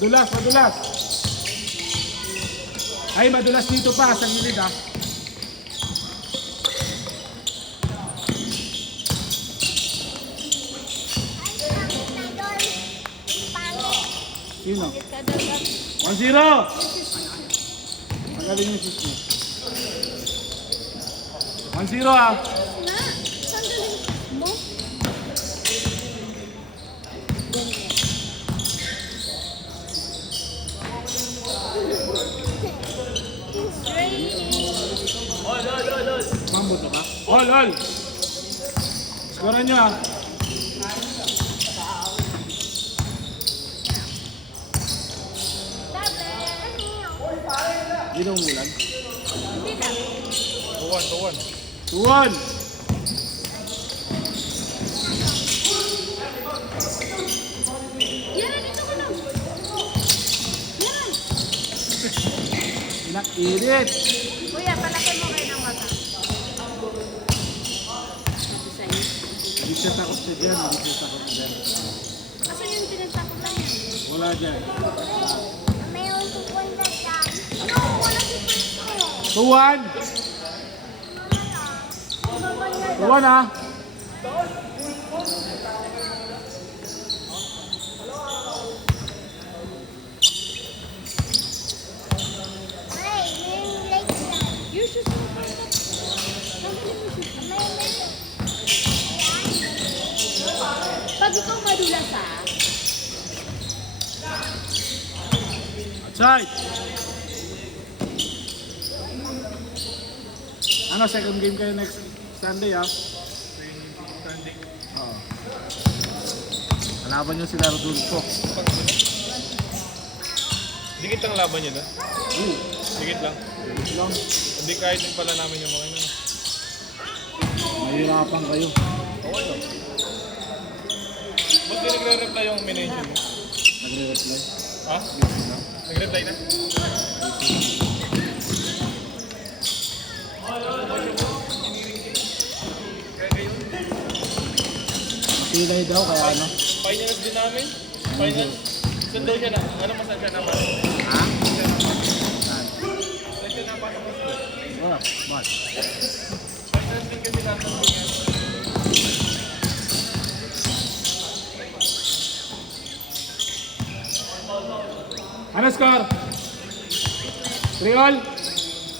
Madulas, madulas. Ay, madulas dito pa sa gilid ah. Sino? 1-0. Magaling yung sis mo. 1-0 ah. Mambot na ba? All! Skoran nyo ah. Hindi na umulan. 2-1. Yan, dito ko lang. Yan. Inak-irit. Kuya, palaki mo kayo ng mata. Hindi siya takot siya dyan. Kasi yung tinagtakutan yan. Wala dyan. Mayroon pupunta dyan. No, wala si Puso. 2-1. 2-1 ah. Ay, mayroong lake dyan. Your shoes mo pa ito. Pag ikaw madulas Outside. Ano, second game kayo next Sunday ah? Sunday. Oo. Kalaban nyo sila Rodolfo. Dikit ang laban niya doon. Dikit lang. Lang. Hindi kahit din pala namin yung mga ano. Mahirapan kayo. Okay lang. Ba't di nagre-reply yung mination mo? Nagre-reply. Ha? Nag-reply na? Masilay daw kaya ano? Finals din namin. Finals. Saan daw siya na? Ano masaan siya naman? Ha? Saan siya napasok ko siya? Wala. What? Finals din kasi natin yan. Ano score? 3-all?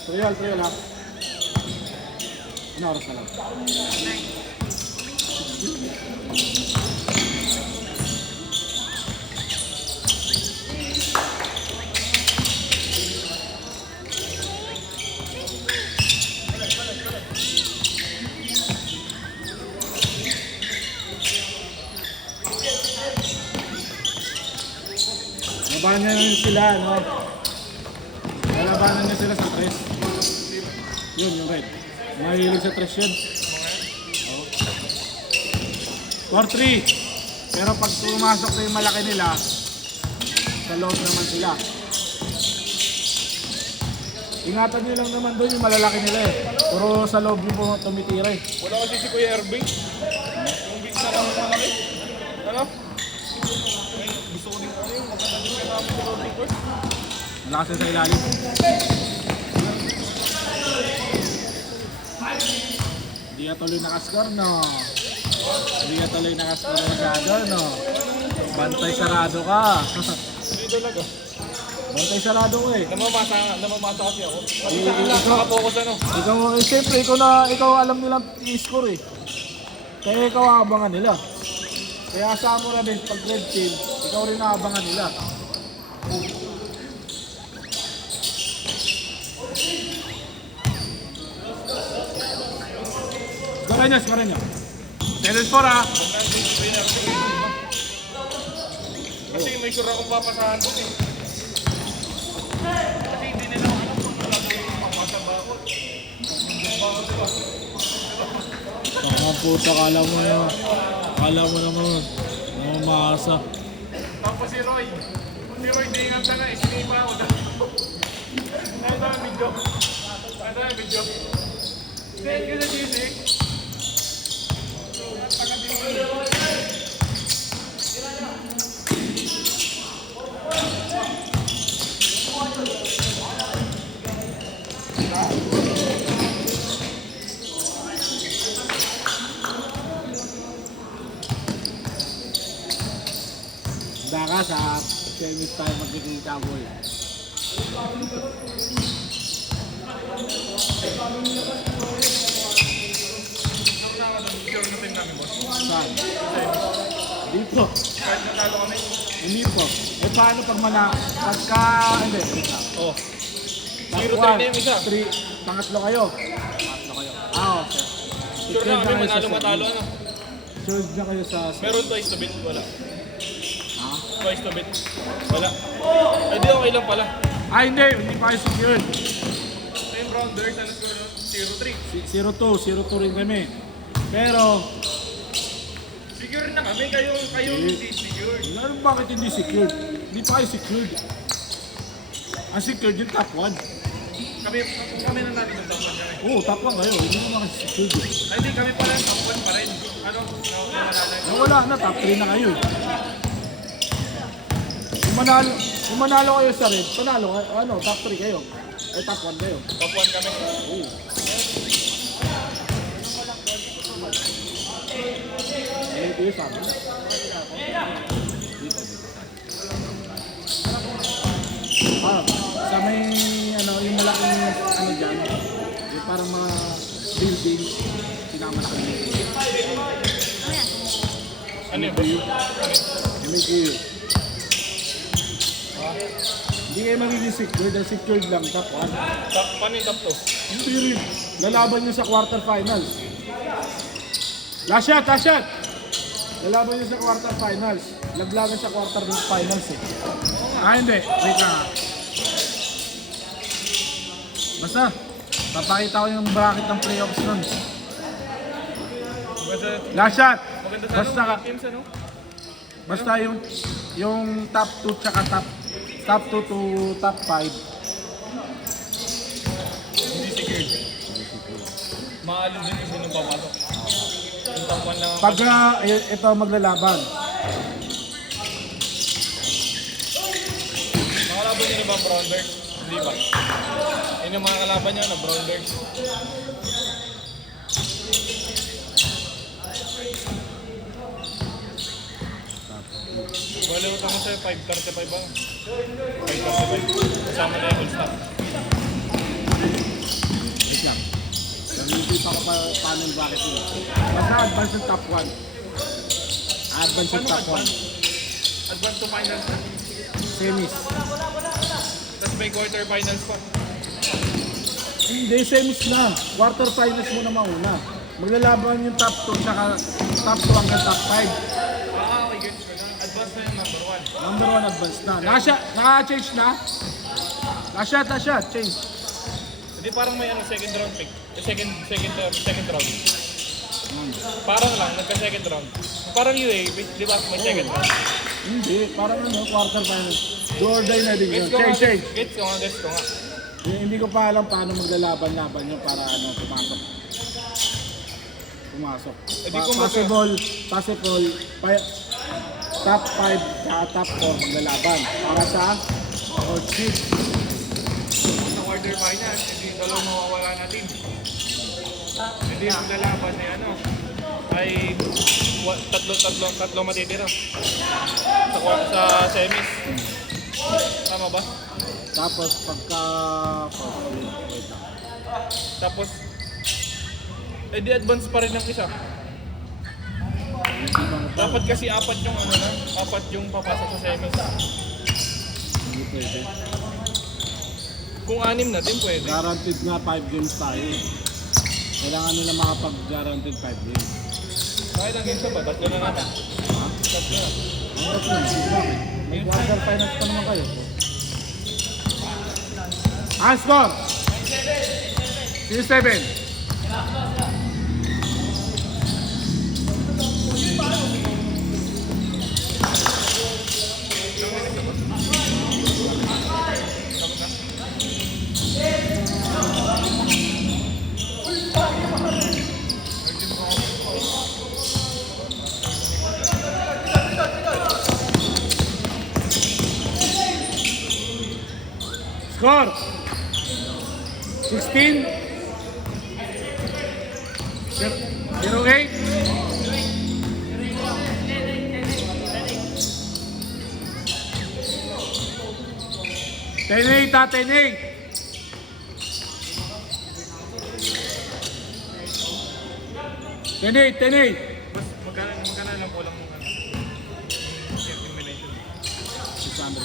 3-all ha? Ano oras na lang? Labanan nyo sila, no? Labanan nyo sila sa tres. Yun, yung red. Mahilig sa tres yun. Oh. 4-3. Pero pag pumasok na yung malaki nila, sa loob naman sila. Ingatan nyo lang naman doon yung malalaki nila eh. Puro sa loob yung tumitira eh. Wala kasi si Kuya Irving. Yung big na lang malaki. Ano? Gusto ko din ano yung magandang namin sa Golden Course. Malakas na sa ilalim. Hindi ka tuloy nakascore, no? Hindi ka tuloy nakascore masyado, no? Bantay sarado ka. Hindi talaga. Bantay sarado ko eh. Namamasa kasi ako. Kasi Eh, sa akin lang, ikaw- nakapokus ano. Ikaw, eh, siyempre, ikaw alam nilang i-score eh. Kaya ikaw aabangan nila. Kaya asama mo na din pag red team, ikaw rin aabangan nila. Skora nyo. 7-4 ah. Kasi may sure akong papasahan doon eh. Kasi hindi nila ako alam kung wala ko yung papasa ba ako. Mga puta, kala mo naman, namamasa. Tapos si Roy. Si Roy, di nga sana eh. Sinipa ako doon. Ito ang video. Ito ang video. Thank you sa GC. semis tayo magkikita boy. Sure na team namin, boss. Saan? Dito. Kahit natalo kami. Hindi po. Eh paano pag pagka, hindi, wait lang. Oh. Top 0-3 one, na yung isa. 3, pangatlo kayo. Pangatlo kayo. Okay. Sure na kami, kayo sa manalo-matalo semis. ano. Sure na kayo sa Meron twice to beat, wala. Ha? Twice to beat. Wala. Eh di okay lang pala. Ah, hindi pa kayo secured. Same rounders, ano score nun? 0-3. 0-2 rin kami. Pero, Secure na kami, kayo hindi secure. ano bakit hindi secured? Hindi pa kayo secured. Ang secured yung top 1. Kami na natin ng top 1 kami. Oo, top 1 kayo. Hindi naman kayo secured. Ay, hindi kami pala top 1 pa rin. Ano? Nawala na. Wala na, top 3 na kayo. Kung manalo kayo sa red, panalo kayo, ano, top 3 kayo. Ay, top 1 kayo. Top 1 kami. Oo. Ito yung sabi. Sa may, ano, yung malaking, ano dyan, yung parang mga building, pinamalaki nyo. Ano yun, boss? Yung may kayo. Hindi kayo magiging secured, ang secured lang, top 1. Paano yung top 2? Hindi rin. Lalaban nyo sa quarterfinals. Last shot, last shot! Lalaban nyo sa quarterfinals. Laglagan sa quarterfinals eh. Ah, hindi. Wait lang ah. Basta, papakita ko yung bracket ng playoffs nun. Last shot! Maganda sa Basta ka. teams, ano? Basta yung top 2 tsaka top 2 to top 5. Hindi secured. Maalin din yung sinong papasok. Yung top 1 lang. Pag ito maglalaban. Makalaban nyo na ba ang Brownberg? Hindi ba? Yun yung mga kalaban nyo na Brownberg. Bale, ito mo sa'yo, 5:35 ba? 5:35. Kasama na yung all-stop. Wait lang. Nag-iisip ako paano yung bracket nila. Basta advance yung top 1. Advance yung top 1. Advance to finals na. Semis. Tapos may quarterfinals pa. Hindi, semis na. Quarterfinals muna mauna. Maglalaban yung top 2 tsaka top 2 hanggang top 5. Okay, gets ko na. Advance na yung number 1. Number 1 advance na. Naka-change na? Last shot, change. Hindi parang may ano, second round pick. Second round. Parang lang, nagka-second round. Parang UA, di ba may second round? Hindi, parang ano, quarterfinals. Do or die na din yun. Gets ko nga, Change. gets ko nga. Hindi ko pa alam paano maglalaban-laban yun para ano, pumasok. Di kung Possible, top 5 at top 4 maglalaban. Para sa fourth seed. Sa quarterfinals, hindi yung dalawang mawawala natin. Hindi yung lalaban na ano, ay tatlo matitira. Sa semis. Tama ba? Tapos pagka wait lang. Tapos, di advance pa rin ng isa. Dapat kasi apat yung papasok sa semis. Hindi pwede. Kung 6 na din pwede. Guaranteed nga 5 games tayo. Kailangan nila makapag-guaranteed 5 games. Bakit ang games ba? Tatlo na natin. Tatlo na. Ang bakit? May quarterfinals pa naman kayo. Ang score! 6-7. Score! 16 08. 10-8 ha, 10-8. Tenate, tenate. Mas magkano lang po lang mong ano? Elimination. 600.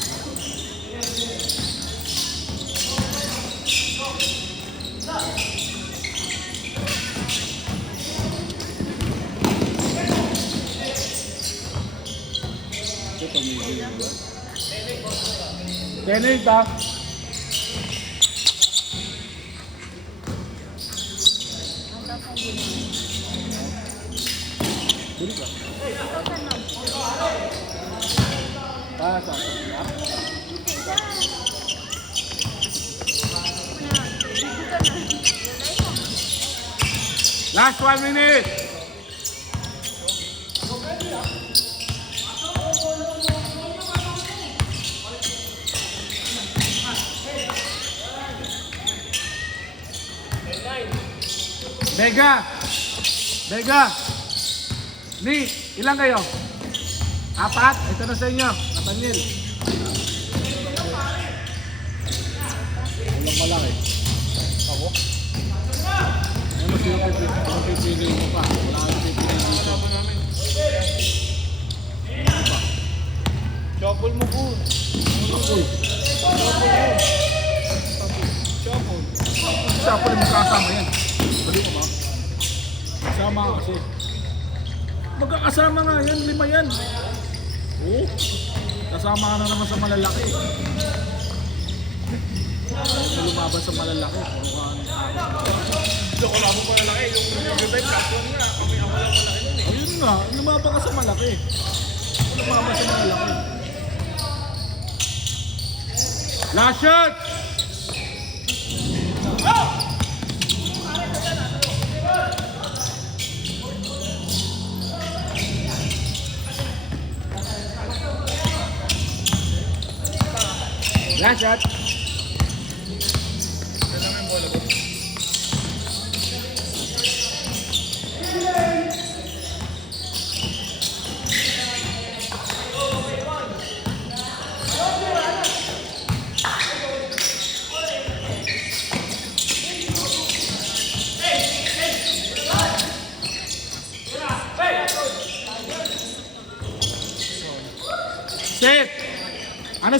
Ito may tenate ha. Bili ka. Para sa last 1 minute. Bega. Bega. Ni, ilang kayo? 4? Ito na sa inyo. Nathaniel. Walang malaki. Ako? Ano pipili mo pa? Wala kang pipili dito. Ano namin? Chopol mo po. Chopol. Siya pa rin magkasama yan. Bali mo ba? Kasama kasi. Magkakasama nga yan, 5 yan. Oo. Kasama ka na naman sa malalaki. Hindi lumaban sa malalaki. Puro ka ano. Ito ko lang po malaki. Yung time, kapon nga. Kami ang walang malaki nun eh. Ayun nga, lumaban ka sa malaki. Lumaban sa malalaki. Last shot! Last shot! Yan naman yung bola ko. Set!